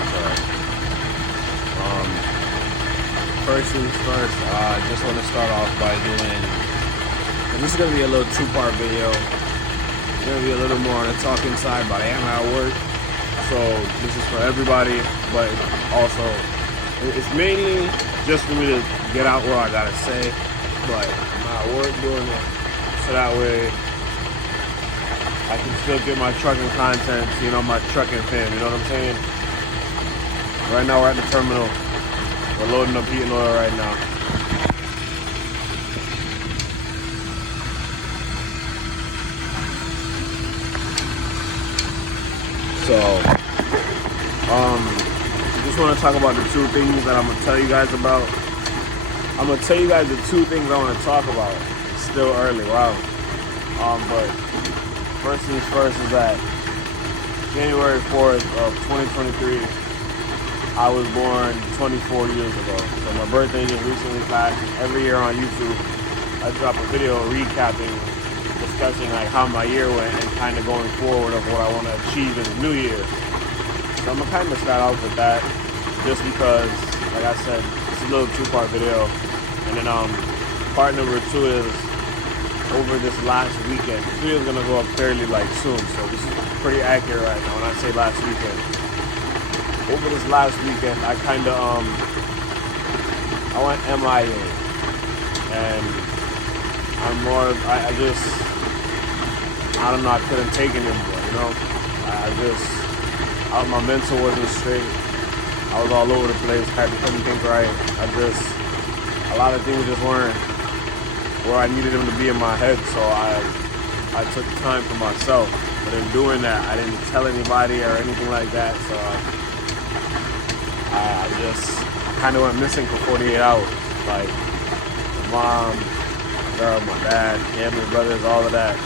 Char. First things first, I just want to start off by doing, and this is going to be a little two-part video. It's going to be a little more on the talking side, but I am at work, so this is for everybody, but also, it's mainly just for me to get out what I got to say, but I'm at work doing it, so that way I can still get my trucking content, you know, my trucking fam, you know what I'm saying? Right now we're at the terminal. We're loading up heating oil right now. So, just want to talk about the two things that I'm going to tell you guys about. I'm going to tell you guys the two things I want to talk about. It's still early, wow. But first things first is that January 4th of 2023, I was born 24 years ago. So my birthday just recently passed. Every year on YouTube, I drop a video recapping, discussing like how my year went and kind of going forward of what I want to achieve in the new year. So I'm gonna kind of start off with that, just because, like I said, it's a little two-part video. And then part number two is over this last weekend. This video is gonna go up fairly like soon, so this is pretty accurate right now when I say last weekend. Over this last weekend, I kind of, I went MIA, and I don't know, I couldn't take it anymore, you know? My mental wasn't straight. I was all over the place, couldn't think right. A lot of things just weren't where I needed them to be in my head, so I took time for myself. But in doing that, I didn't tell anybody or anything like that, so I just kind of went missing for 48 hours. Like, my mom, my girl, my dad, family, brothers, all of that.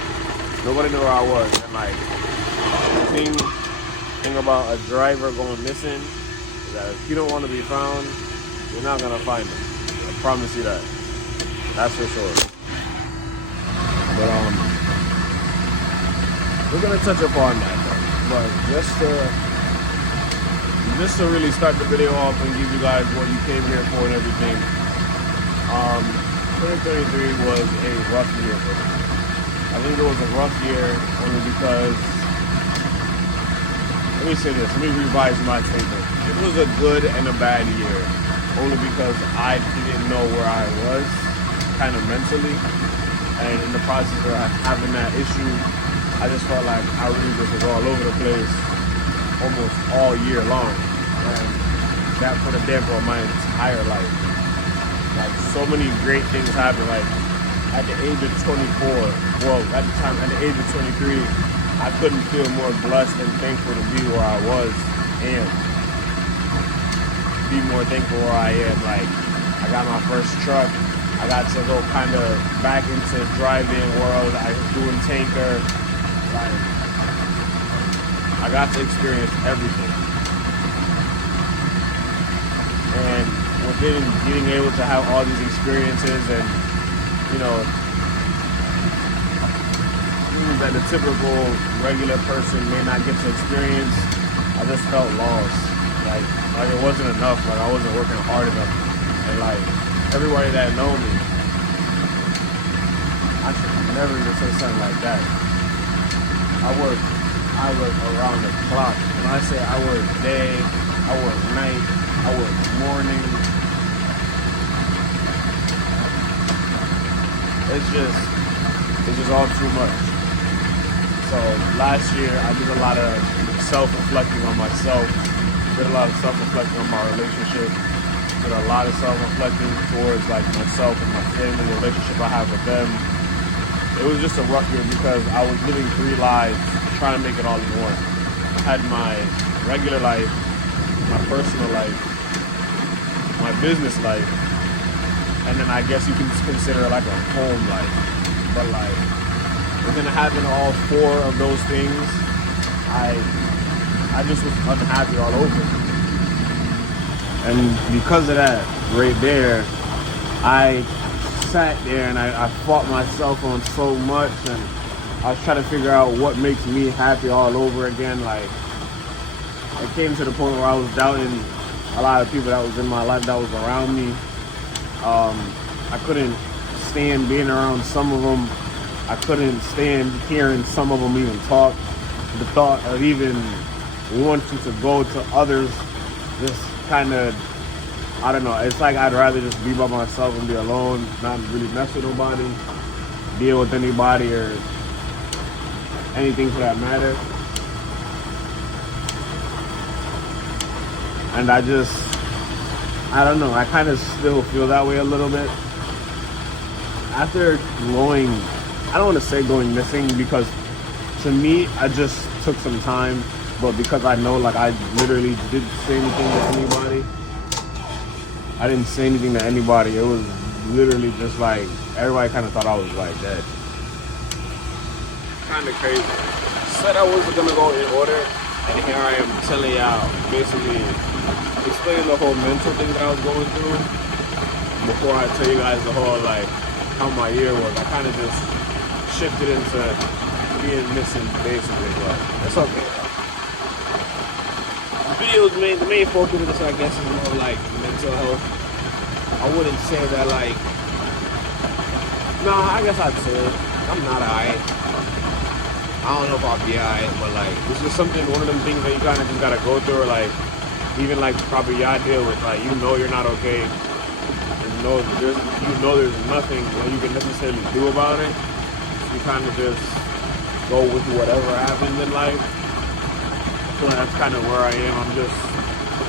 Nobody knew where I was. And like, the thing about a driver going missing is that if you don't want to be found, you're not going to find them. I promise you that. That's for sure. But we're going to touch upon that though. But just to really start the video off and give you guys what you came here for and everything, 2023 was a rough year for me. I think it was a rough year only because, let me say this, let me revise my statement. It was a good and a bad year, only because I didn't know where I was, kind of mentally, and in the process of having that issue, I just felt like I really just was all over the place almost all year long, and that put a damper on my entire life. Like, so many great things happened. Like, at the age of 24, well, at the time, at the age of 23, I couldn't feel more blessed and thankful to be where I was and be more thankful where I am. Like, I got my first truck. I got to go kind of back into driving world. I was doing tanker. Like, I got to experience everything. And within getting able to have all these experiences and, you know, things that the typical regular person may not get to experience, I just felt lost. Like it wasn't enough, like I wasn't working hard enough. And like, everybody that know me, I should never even say something like that. I work around the clock. When I say I work day, I work night, I work morning. It's just all too much. So last year I did a lot of self-reflecting on myself, did a lot of self-reflecting on my relationship, did a lot of self-reflecting towards like myself and my family, the relationship I have with them. It was just a rough year because I was living 3 lives, trying to make it all in one. I had my regular life, my personal life, my business life, and then I guess you can consider it like a home life. But like, within having all 4 of those things, I just was unhappy all over. And because of that, right there, I sat there and I fought myself on so much, and I was trying to figure out what makes me happy all over again. Like, it came to the point where I was doubting a lot of people that was in my life that was around me. I couldn't stand being around some of them. I couldn't stand hearing some of them even talk. The thought of even wanting to go to others just kind of, I don't know, it's like I'd rather just be by myself and be alone, not really mess with nobody, deal with anybody or anything for that matter. And I don't know, I kind of still feel that way a little bit. After going, I don't want to say going missing, because to me, I just took some time, but because I know, like, I literally didn't say anything to anybody. I didn't say anything to anybody. It was literally just like, everybody kind of thought I was like dead. Kind of crazy. Said I wasn't gonna go in order, and here I am telling y'all, basically explaining the whole mental thing that I was going through before I tell you guys the whole, like, how my year was. I kind of just shifted into being missing, basically, but it's okay. The main focus of this, I guess, is more like mental health. I wouldn't say that, like, I guess I'd say I'm not alright. I don't know if I'll be alright, but, like, this is something, one of them things that you kind of just gotta go through, or, like, even, like, probably y'all deal with, like, you know you're not okay, and there's nothing that you can necessarily do about it. You kind of just go with whatever happens in life. So that's kind of where I am. I'm just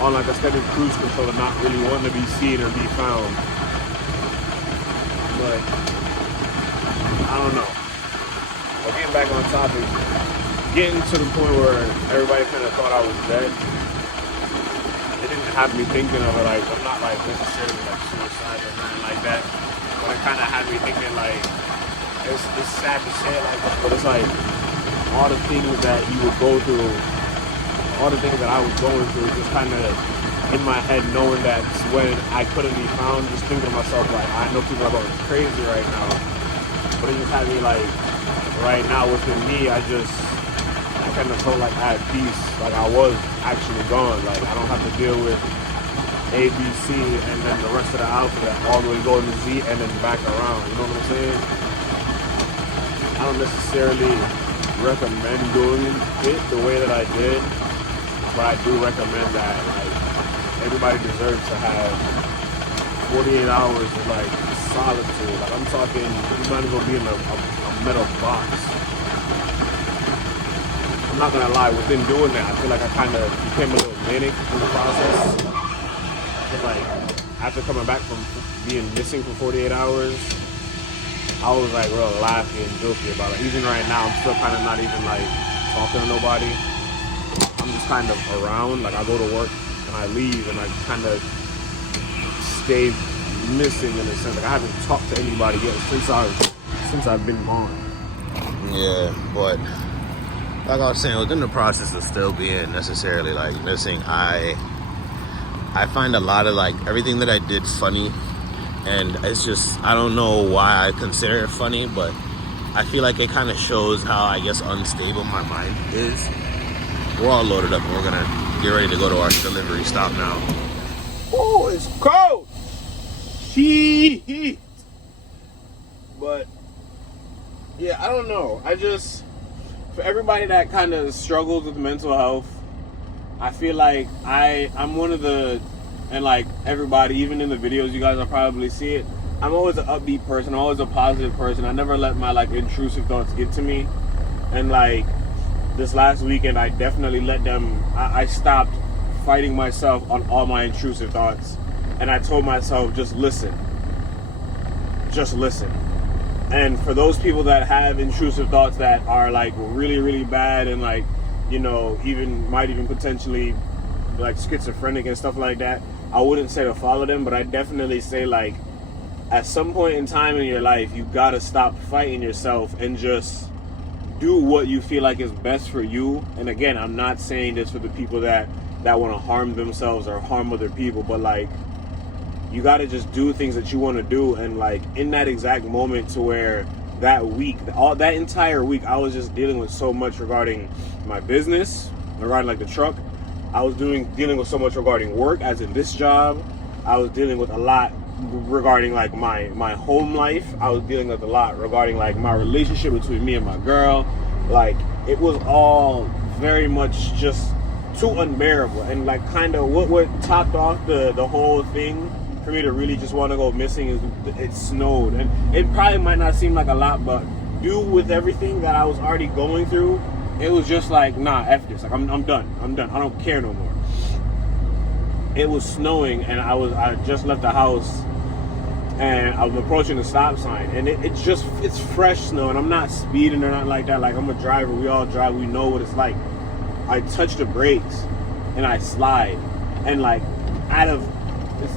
on, like, a steady cruise control and not really wanting to be seen or be found. But I don't know. But getting back on topic, getting to the point where everybody kind of thought I was dead, it didn't have me thinking of it, like, I'm not, like, necessarily, like, suicide or anything like that, but it kind of had me thinking, like, it's sad to say it like that, but it's like all the things that you would go through, all the things that I was going through, just kind of in my head, knowing that when I couldn't be found, just thinking to myself, like, I know people are going crazy right now, but it just had me, like, right now within me, I kind of felt like I had peace, like I was actually gone, like I don't have to deal with A, B, C, and then the rest of the alphabet, all the way going to Z and then back around, you know what I'm saying? I don't necessarily recommend doing it the way that I did, but I do recommend that, like, everybody deserves to have 48 hours of, like, solitude. Like, I'm talking, you might as well be in a metal box. I'm not gonna lie, within doing that, I feel like I kind of became a little manic in the process. But, like, after coming back from being missing for 48 hours, I was, like, real laughing and joking about it. Even right now, I'm still kind of not even, like, talking to nobody. I'm just kind of around. Like, I go to work and I leave and I kind of stay missing in a sense. Like, I haven't talked to anybody yet since I've been gone. Yeah, but like I was saying, within the process of still being necessarily, like, missing, I find a lot of, like, everything that I did funny. And it's just, I don't know why I consider it funny, but I feel like it kind of shows how, I guess, unstable my mind is. We're all loaded up and we're going to get ready to go to our delivery stop now. Oh, it's cold. Heat. But, yeah, I don't know. For everybody that kind of struggles with mental health, I feel like I'm one of the, and, like, everybody, even in the videos, you guys will probably see it, I'm always an upbeat person, I'm always a positive person. I never let my, like, intrusive thoughts get to me. And, like, this last weekend, I definitely let them, I stopped fighting myself on all my intrusive thoughts. And I told myself, just listen. Just listen. And for those people that have intrusive thoughts that are, like, really, really bad and, like, you know, might even potentially, like, schizophrenic and stuff like that, I wouldn't say to follow them, but I definitely say, like, at some point in time in your life, you gotta stop fighting yourself and just do what you feel like is best for you. And again, I'm not saying this for the people that want to harm themselves or harm other people, but, like, you gotta just do things that you want to do. And, like, in that exact moment, to where that entire week, I was just dealing with so much regarding my business, regarding, like, the truck, I was dealing with so much regarding work, as in this job. I was dealing with a lot regarding like my home life. I was dealing with a lot regarding like my relationship between me and my girl. Like, it was all very much just too unbearable. And like kind of what topped off the whole thing for me to really just want to go missing is it snowed. And it probably might not seem like a lot, but due with everything that I was already going through, it was just like, nah, F this. Like, I'm done. I don't care no more. It was snowing, and I just left the house, and I was approaching the stop sign, and it's fresh snow, and I'm not speeding or nothing like that. Like, I'm a driver. We all drive. We know what it's like. I touch the brakes, and I slide, and like,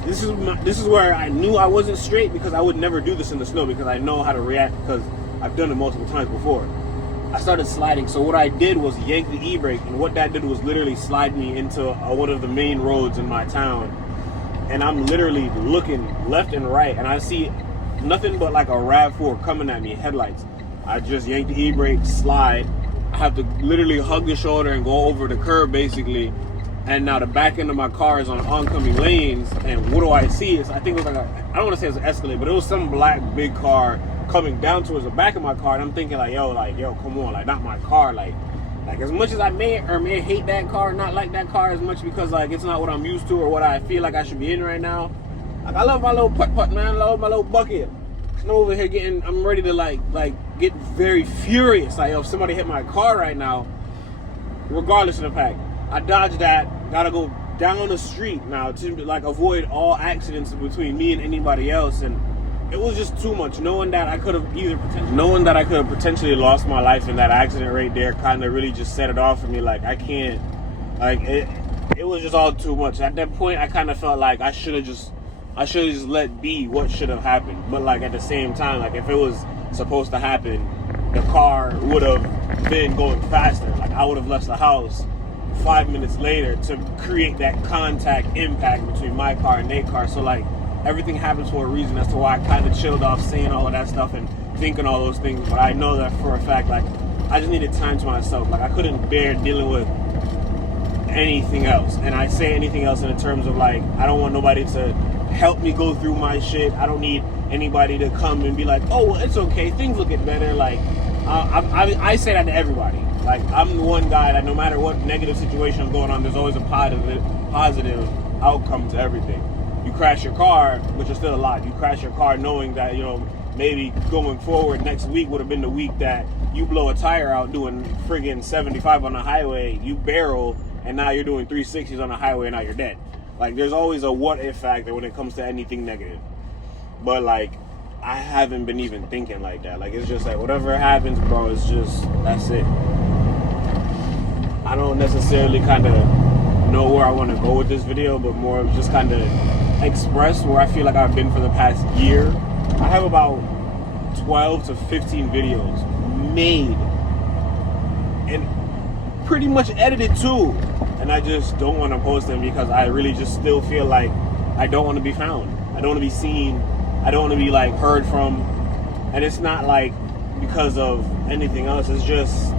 this is where I knew I wasn't straight, because I would never do this in the snow, because I know how to react, because I've done it multiple times before. I started sliding, so what I did was yank the e-brake, and what that did was literally slide me into one of the main roads in my town. And I'm literally looking left and right, and I see nothing but like a RAV4 coming at me, headlights. I just yanked the e-brake, slide. I have to literally hug the shoulder and go over the curb, basically. And now the back end of my car is on oncoming lanes, and what do I see? I think it was like I don't want to say it's an Escalade, but it was some black big car coming down towards the back of my car, and I'm thinking like, yo, come on, like, not my car, like as much as I may hate that car, not like that car as much, because like it's not what I'm used to or what I feel like I should be in right now. Like, I love my little putt, man. I love my little bucket. I'm over here I'm ready to like get very furious. Like, yo, if somebody hit my car right now, regardless of the fact, I dodged that. Gotta go down the street now to like avoid all accidents between me and anybody else. And it was just too much, knowing that I could have potentially lost my life in that accident right there. Kind of really just set it off for me. Like, I can't, like, it was just all too much. At that point, I kind of felt like I should have just let be what should have happened. But like, at the same time, like, if it was supposed to happen, the car would have been going faster. Like, I would have left the house 5 minutes later to create that contact impact between my car and their car. So like, everything happens for a reason. That's why I kind of chilled off saying all of that stuff and thinking all those things. But I know that for a fact, like, I just needed time to myself. Like, I couldn't bear dealing with anything else. And I say anything else in the terms of like, I don't want nobody to help me go through my shit. I don't need anybody to come and be like, oh, well, it's okay, things will get better. Like, I say that to everybody. Like, I'm the one guy that no matter what negative situation is going on, there's always a positive outcome to everything. You crash your car, but you're still alive. You crash your car knowing that, you know, maybe going forward next week would have been the week that you blow a tire out doing friggin' 75 on the highway, you barrel, and now you're doing 360s on the highway and now you're dead. Like, there's always a what if factor when it comes to anything negative. But like, I haven't been even thinking like that. Like, it's just like, whatever happens, bro, it's just, that's it. I don't necessarily kind of know where I want to go with this video, but more of just kind of express where I feel like I've been for the past year. I have about 12 to 15 videos made and pretty much edited too, and I just don't want to post them because I really just still feel like I don't want to be found. I don't want to be seen. I don't want to be like heard from. And it's not like because of anything else. It's just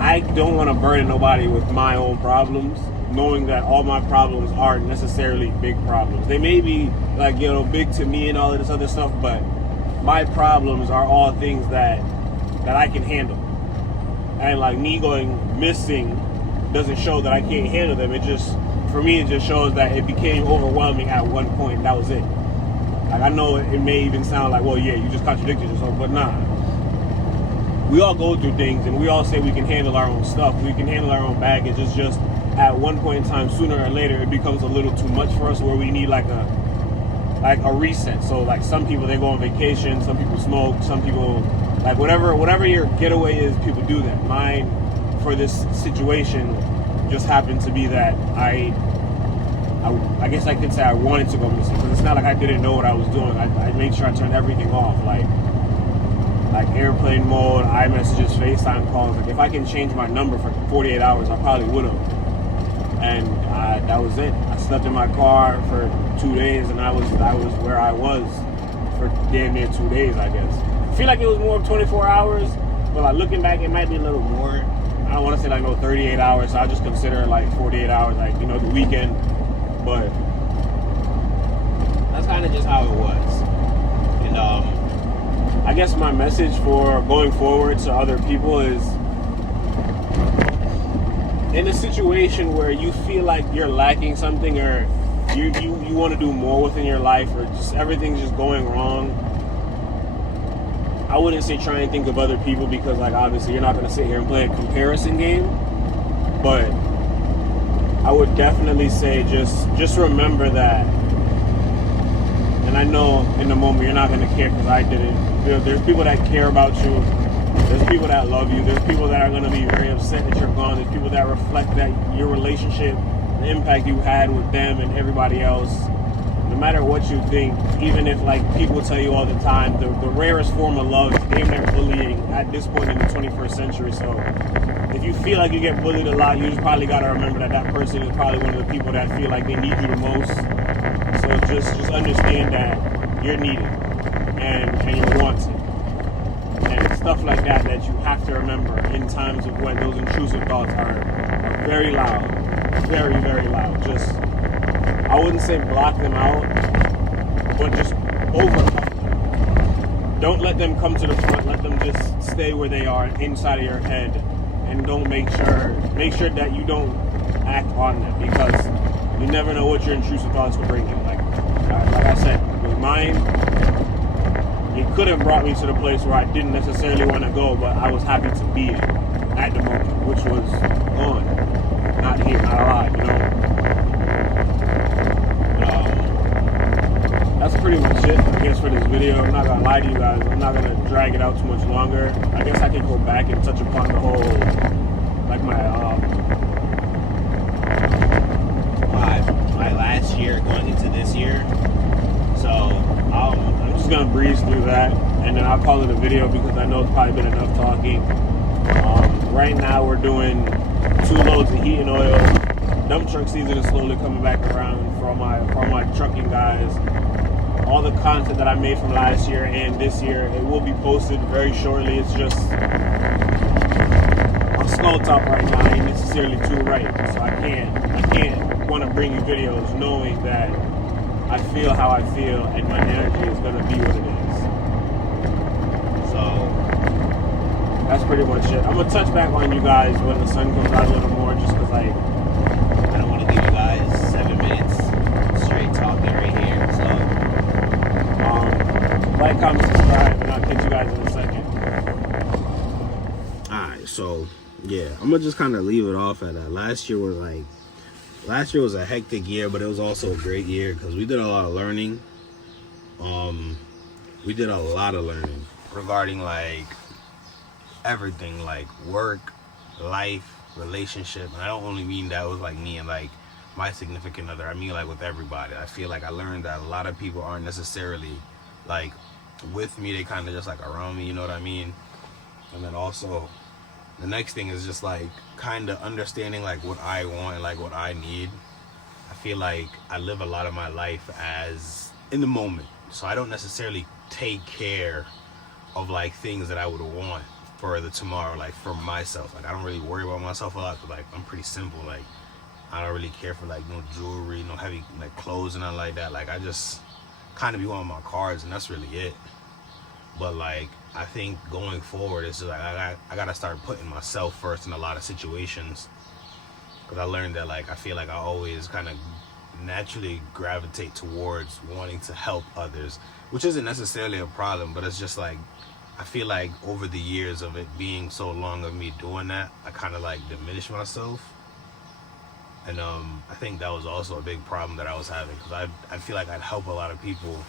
I don't want to burden nobody with my own problems, knowing that all my problems aren't necessarily big problems. They may be like, you know, big to me and all of this other stuff, but my problems are all things that I can handle. And like, me going missing doesn't show that I can't handle them. It just, for me, it just shows that it became overwhelming at one point. That was it. Like, I know it may even sound like, well, yeah, you just contradicted yourself, but nah. We all go through things, and we all say we can handle our own stuff. We can handle our own baggage. It's just at one point in time, sooner or later, it becomes a little too much for us, where we need like a reset. So like, some people, they go on vacation, some people smoke, some people like whatever your getaway is, people do that. Mine, for this situation, just happened to be that I guess I could say I wanted to go missing, because it's not like I didn't know what I was doing. I made sure I turned everything off, like airplane mode, iMessages, FaceTime calls. Like, if I can change my number for 48 hours, I probably would have. And that was it. I slept in my car for 2 days, and I was where I was for damn near 2 days, I guess. I feel like it was more of 24 hours, but like, looking back, it might be a little more. I don't want to say like no 38 hours, so I just consider it like 48 hours, like, you know, the weekend. But that's kind of just how it was. And I guess my message for going forward to other people is, in a situation where you feel like you're lacking something, or you want to do more within your life, or just everything's just going wrong, I wouldn't say try and think of other people, because like obviously you're not going to sit here and play a comparison game. But I would definitely say just remember that. And I know in the moment you're not going to care, because I didn't. There's people that care about you. There's people that love you. There's people that are going to be very upset that you're gone. There's people that reflect that your relationship, the impact you had with them and everybody else. No matter what you think, even if like people tell you all the time, the rarest form of love is damn near bullying at this point in the 21st century. So if you feel like you get bullied a lot, you just probably got to remember that that person is probably one of the people that feel like they need you the most. So just understand that you're needed and you're wanted. And stuff like that you have to remember in times of when those intrusive thoughts are very loud. Very, very loud. Just, I wouldn't say block them out, but just overcome them. Don't let them come to the front. Let them just stay where they are inside of your head, and don't make sure that you don't act on them, because you never know what your intrusive thoughts will bring you. Like I said, with mine, it could have brought me to the place where I didn't necessarily want to go, but I was happy to be in at the moment, which was gone, not here, not alive, you know. That's pretty much it, I guess, for this video. I'm not gonna lie to you guys. I'm not gonna drag it out too much longer. I guess I can go back and touch upon the whole, like my last year going into this year. So I'm just gonna breeze through that, and then I'll call it a video, because I know it's probably been enough talking. Right now we're doing 2 loads of heating oil. Dump truck season is slowly coming back around for all my trucking guys. All the content that I made from last year and this year, it will be posted very shortly. It's just I'm skull top right now. I ain't necessarily too right, so I can't want to bring you videos knowing that I feel how I feel and my energy is gonna be what it is. So that's pretty much it. I'm gonna touch back on you guys when the sun comes out a little more, just because I don't want to give you guys 7 minutes straight talking right here. So like, comment, subscribe, and I'll catch you guys in a second. Alright, so yeah, I'm gonna just kind of leave it off at that. Last year was a hectic year, but it was also a great year, because we did a lot of learning. We did a lot of learning regarding like everything, like work, life, relationship. And I don't only mean that with like me and like my significant other. I mean like with everybody. I feel like I learned that a lot of people aren't necessarily like with me. They kind of just like around me, you know what I mean? And then also the next thing is just like kind of understanding like what I want and like what I need. I feel like I live a lot of my life as in the moment, so I don't necessarily take care of like things that I would want for the tomorrow, like for myself. Like I don't really worry about myself a lot, but like I'm pretty simple. Like I don't really care for like no jewelry, no heavy like clothes and nothing like that. Like I just kind of be on my cards, and that's really it. But like I think going forward, it's just like I gotta start putting myself first in a lot of situations, because I learned that like I feel like I always kind of naturally gravitate towards wanting to help others, which isn't necessarily a problem, but it's just like I feel like over the years of it being so long of me doing that, I kind of like diminished myself. And I think that was also a big problem that I was having, because I feel like I'd help a lot of people,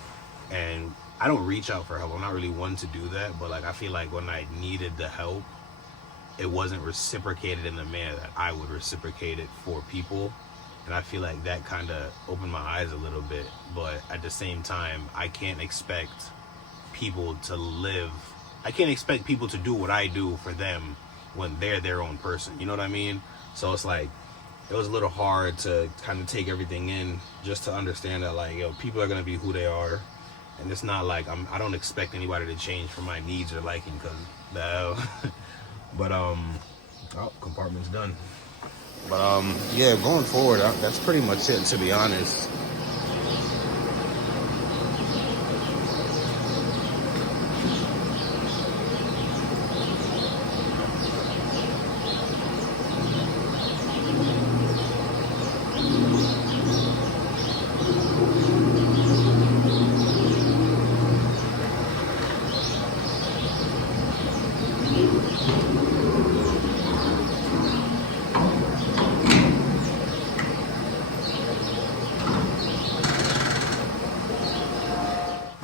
and I don't reach out for help. I'm not really one to do that, but like I feel like when I needed the help, it wasn't reciprocated in the manner that I would reciprocate it for people. And I feel like that kind of opened my eyes a little bit. But at the same time, I can't expect people to do what I do for them when they're their own person. You know what I mean? So it's like, it was a little hard to kind of take everything in, just to understand that like, yo, people are going to be who they are. And it's not like I don't expect anybody to change for my needs or liking, because but Oh, compartment's done. But yeah, going forward, that's pretty much it, to be honest.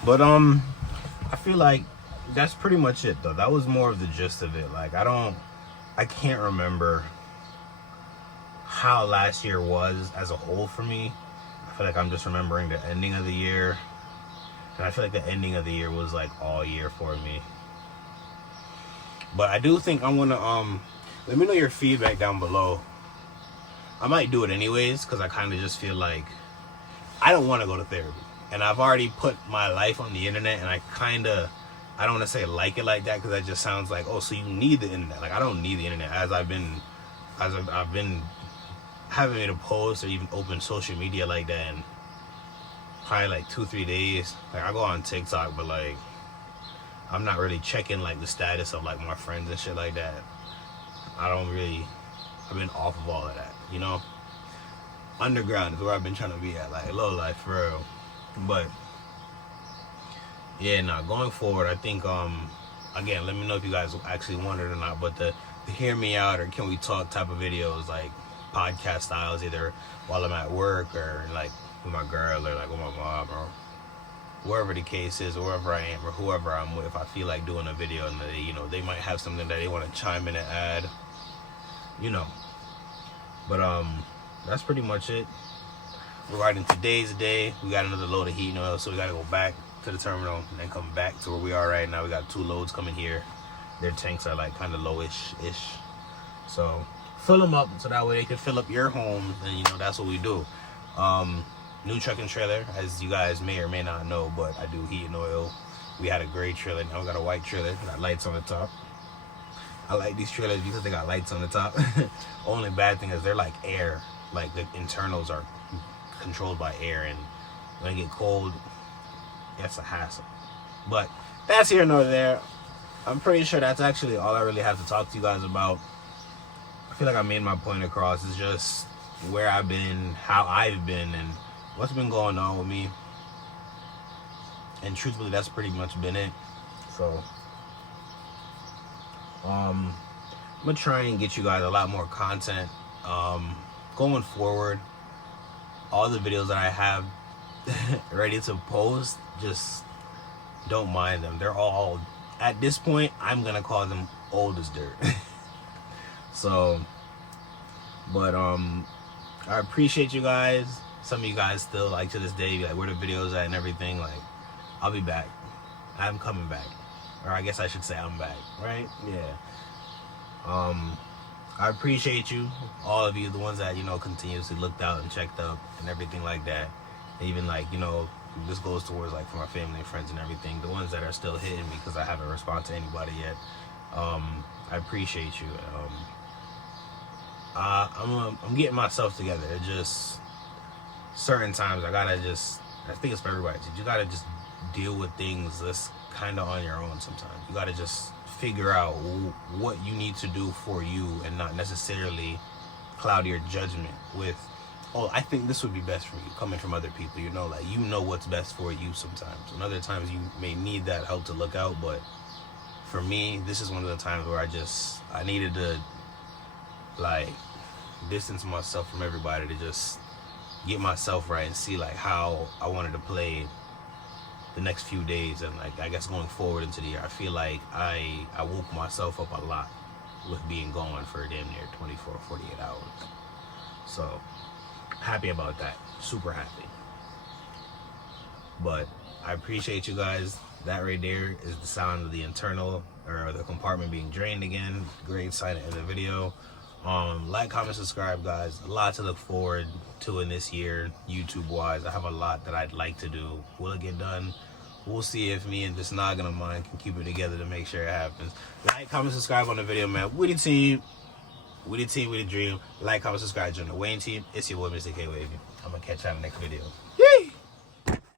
But I feel like that's pretty much it, though. That was more of the gist of it. Like, I can't remember how last year was as a whole for me. I feel like I'm just remembering the ending of the year. And I feel like the ending of the year was like all year for me. But I do think I want to, let me know your feedback down below. I might do it anyways, because I kind of just feel like I don't want to go to therapy. And I've already put my life on the internet, and I don't want to say like it like that, because that just sounds like, oh, so you need the internet. Like, I don't need the internet. I've been having me to post or even open social media like that in probably like 2-3 days. Like, I go on TikTok, but like, I'm not really checking like the status of like my friends and shit like that. I've been off of all of that, you know? Underground is where I've been trying to be at, like low life for real. But yeah, going forward, I think again, let me know if you guys actually want it or not, but the hear me out or can we talk type of videos, like podcast styles, either while I'm at work or like with my girl or like with my mom or wherever the case is, or wherever I am or whoever I'm with. If I feel like doing a video and they might have something that they want to chime in and add, but that's pretty much it regarding today's day. We got another load of heat and oil, so we got to go back to the terminal and then come back to where we are right now. We got 2 loads coming here. Their tanks are like kind of lowish, so fill them up so that way they can fill up your home. And that's what we do. New truck and trailer, as you guys may or may not know, but I do heat and oil. We had a gray trailer, now we got a white trailer, got lights on the top. I like these trailers because they got lights on the top. Only bad thing is they're like air, like the internals are controlled by air, and when it get cold, it's a hassle. But that's here nor there. I'm pretty sure that's actually all I really have to talk to you guys about. I feel like I made my point across. It's just where I've been, how I've been, and what's been going on with me. And truthfully, that's pretty much been it. So I'm gonna try and get you guys a lot more content going forward. All the videos that I have ready to post, just don't mind them. They're all, at this point, I'm gonna call them old as dirt. So, but I appreciate you guys. Some of you guys still, like, to this day, like, where the videos at and everything. Like, I'll be back. I'm coming back, or I guess I should say I'm back, right? Yeah. I appreciate you, all of you, the ones that continuously looked out and checked up and everything like that. Even like this goes towards like for my family and friends and everything. The ones that are still hitting me because I haven't responded to anybody yet. I appreciate you. I'm getting myself together. It just certain times I think it's for everybody. You gotta just deal with things that's kind of on your own sometimes. You gotta just figure out what you need to do for you and not necessarily cloud your judgment with, oh, I think this would be best for you, coming from other people. Like what's best for you sometimes, and other times you may need that help to look out. But for me, this is one of the times where I needed to like distance myself from everybody to just get myself right and see like how I wanted to play the next few days, and like I guess going forward into the year. I feel like I woke myself up a lot with being gone for damn near 24, 48 hours. So happy about that, super happy. But I appreciate you guys. That right there is the sound of the internal or the compartment being drained again. Great sign in the video. Like, comment, subscribe, guys. A lot to look forward to in this year, YouTube wise. I have a lot that I'd like to do. Will it get done? We'll see if me and this noggin of mine can keep it together to make sure it happens. Like, comment, subscribe on the video, man. Woody team. We the team, we the dream. Like, comment, subscribe, join the Wayne team. It's your boy, Mr. K Wavy. I'm gonna catch y'all in the next video.